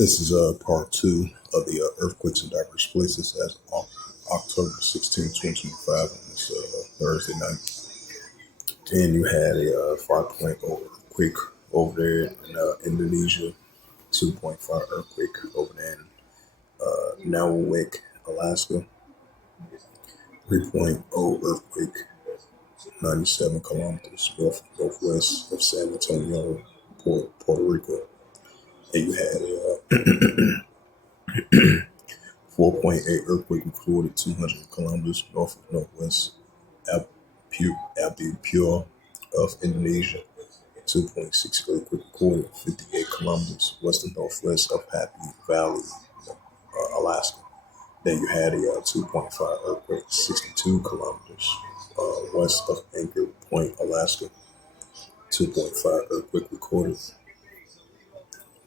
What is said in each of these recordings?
This is part two of the earthquakes in diverse places as of October 16, 2025, on this Thursday night. And you had a 5.0 earthquake over there in Indonesia, 2.5 earthquake over there in Nowak, Alaska, 3.0 earthquake 97 kilometers northwest of San Antonio, Puerto Rico. And you had a 4.8 earthquake recorded 200 kilometers northwest Abdipur of Indonesia. 2.6 earthquake recorded 58 kilometers west and northwest of Happy Valley, Alaska. Then you had a 2.5 earthquake 62 kilometers west of Anchor Point, Alaska. 2.5 earthquake recorded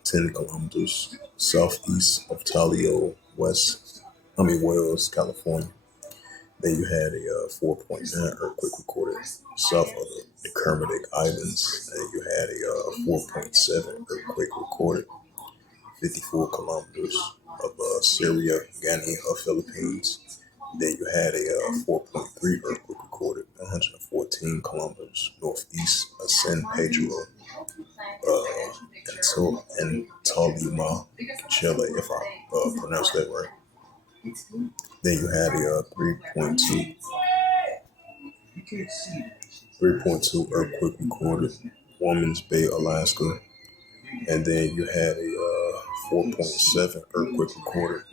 10 kilometers southeast of Talio, Wales, California. Then you had a 4.9 earthquake recorded south of the Kermadec Islands. And you had a 4.7 earthquake recorded 54 kilometers of Syria, Ghana, Philippines. Then you had a 4.3 earthquake recorded 114 kilometers northeast of San Pedro, and Tolima, Chile, if I pronounced that right. Then you had a 3.2 earthquake recorded Woman's Bay, Alaska. And then you had a 4.7 earthquake recorded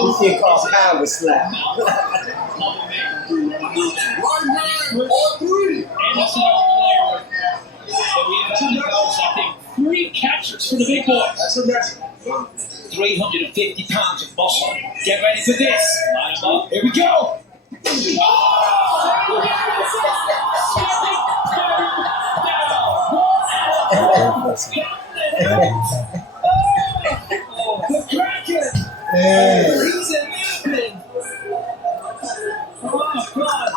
You can call power slap. Three catchers for the big boys. 350 pounds of muscle. Get ready for this. Line them up. Here we go. The Kraken. He's an admin. Oh, God.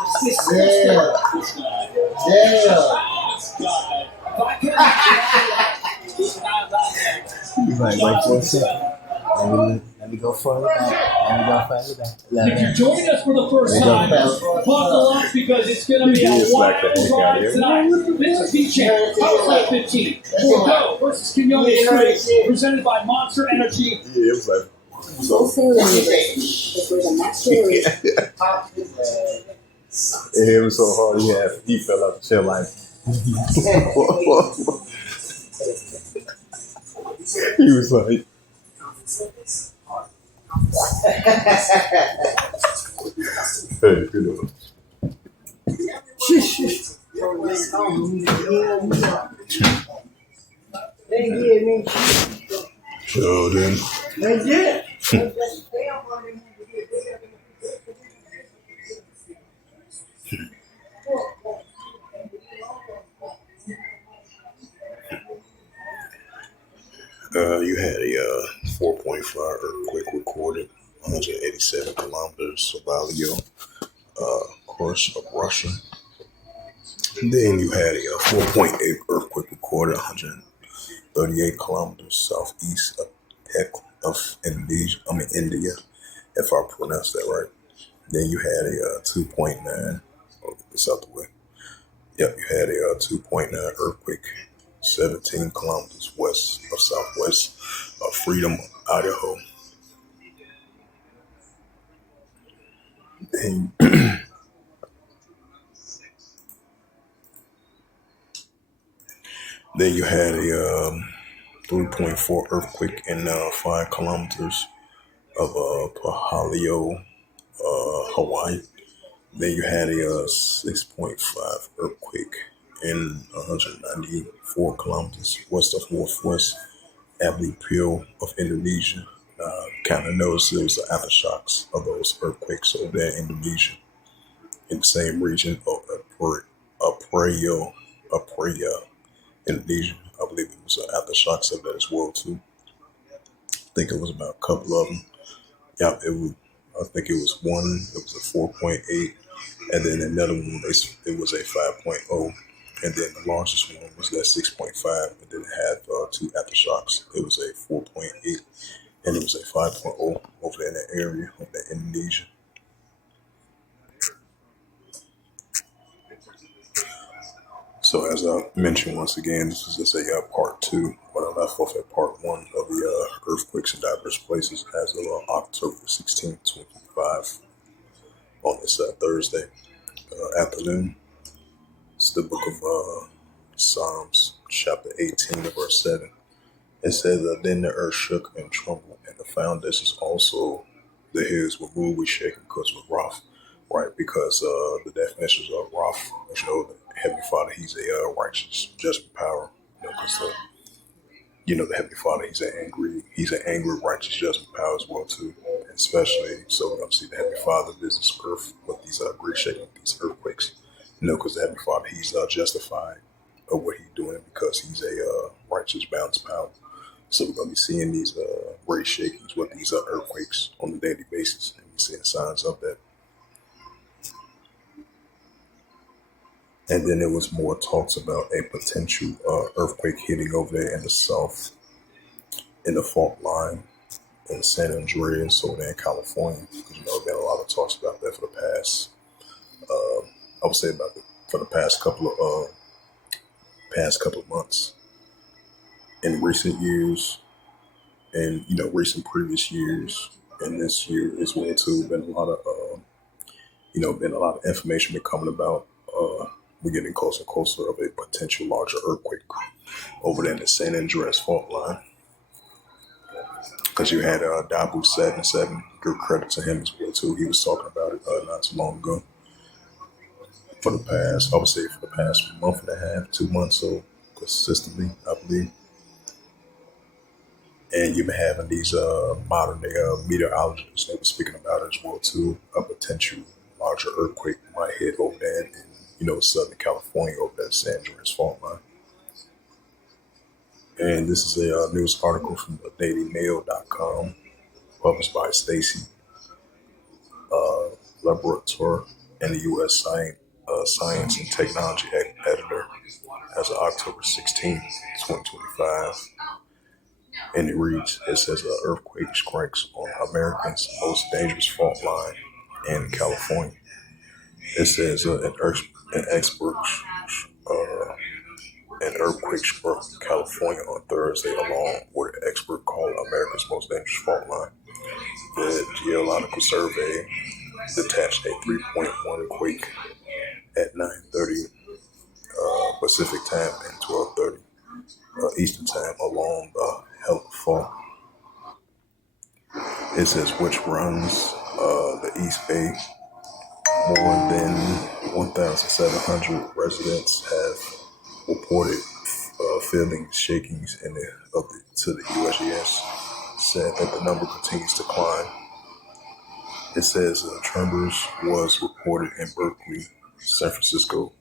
He's like, wait for a second. Let me go further back. If you're joining us for the first time, buckle up because it's going to be a wild ride tonight. This is PJ, Power 15. Bordeaux versus Quinones Street, presented by Monster Energy. Yeah, it was like it hit him so hard he fell out the chair like he was like hey, good one. So then you had a 4.5 earthquake recorded 187 kilometers Somalia, course of Russia. And then you had a 4.8 earthquake recorded 138 kilometers southeast of India, if I pronounced that right. Then you had a 2.9. Oh, get this out the way. Yep, you had a 2.9 earthquake 17 kilometers west of southwest of Freedom, Idaho. And then you had a 3.4 earthquake in 5 kilometers of Pahalio, Hawaii. Then you had a 6.5 earthquake in 194 kilometers west of northwest Abdipur of Indonesia. Kind of noticed there was the aftershocks of those earthquakes over there in Indonesia, in the same region of Apraya, Indonesia. I believe it was aftershocks of that as well too. I think it was about a couple of them. Yeah, it was. I think it was one. It was a 4.8, and then another one. It was a 5.0, and then the largest one was that 6.5, and then it had two aftershocks. It was a 4.8, and it was a 5.0 over there in that area of that Indonesia. So as I mentioned once again, this is just a part two. When I left off at part one of the earthquakes in diverse places as of October 16th, 2025 on this Thursday afternoon. It's the book of Psalms, chapter 18, verse 7. It says, then the earth shook and trembled, and the foundations also, the hills were moved with shaking because it was rough, right? Because the definitions of rough, which know the Heavenly Father, He's a righteous judgment power. Because the Heavenly Father, He's an angry, righteous judgment power as well too. And especially, so we're gonna see the Heavenly Father visits Earth with these great shaking, these earthquakes. Because the Heavenly Father, He's justified of what He's doing because He's a righteous, balanced power. So we're going to be seeing these great shakings with these earthquakes on a daily basis, and we're seeing signs of that. And then there was more talks about a potential earthquake hitting over there in the south, in the fault line in San Andreas over there in California. Because there's been a lot of talks about that for the past, I would say for the past couple of months. In recent years, and recent previous years, and this year as well too, been a lot of been a lot of information been coming about. We're getting closer and closer of a potential larger earthquake over there in the San Andreas fault line. Because you had Dabu 77, good credit to him as well too. He was talking about it not too long ago. For the past, I would say for the past month and a half, 2 months, so consistently, I believe. And you've been having these modern day meteorologists that were speaking about it as well too. A potential larger earthquake might hit over there in Southern California over that San Andreas fault line. And this is a news article from the dailymail.com published by Stacy Laborator and the U.S. Science and Technology editor as of October 16, 2025. And it says earthquake strikes on America's most dangerous fault line in California. It says an earthquake struck California on Thursday along with an expert called America's most dangerous fault line. The Geological Survey detached a 3.1 quake at 9:30 Pacific time and 12:30 Eastern time along the Help Fault. It says which runs the East Bay. More than 1,700 residents have reported feeling shakings to the USGS. Said that the number continues to climb. It says tremors was reported in Berkeley, San Francisco,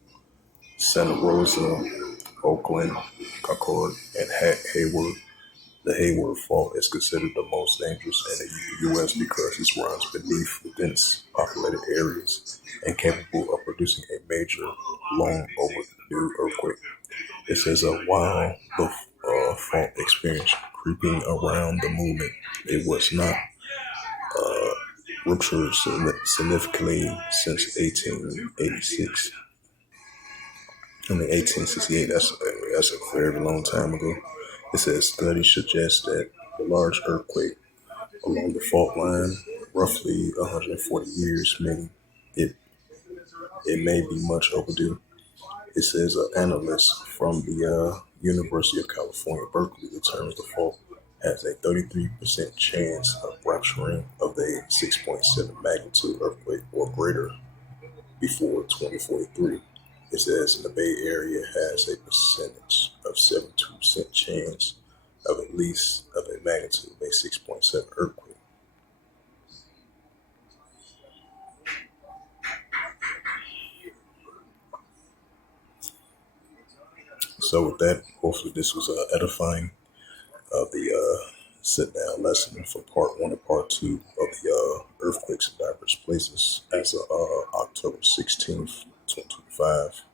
Santa Rosa, Oakland, Concord, and Hayward. The Hayward Fault is considered the most dangerous in the U.S. because it runs beneath dense populated areas and capable of producing a major, long overdue earthquake. It says while the fault experienced creeping around the movement, it was not ruptured significantly since 1886. I mean, 1868, that's a very long time ago. It says studies suggest that the large earthquake along the fault line, roughly 140 years, meaning it may be much overdue. It says an analyst from the University of California, Berkeley, determines the fault has a 33% chance of rupturing of a 6.7 magnitude earthquake or greater before 2043. It says in the Bay Area has a percentage of 72% chance of at least of a magnitude of a 6.7 earthquake. So with that, hopefully this was edifying of the sit down lesson for part one and part two of the earthquakes in diverse places as of October 16th, 2025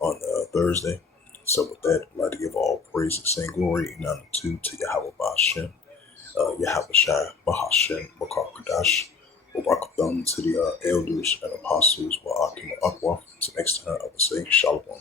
on Thursday. So with that, I'd like to give all praises and glory and honor to Yahweh Bashem, Yahweh Shai, Bahashem, Makar Welcome to the elders and apostles, Wa'akim Akwa. Until next time, I would say Shalom.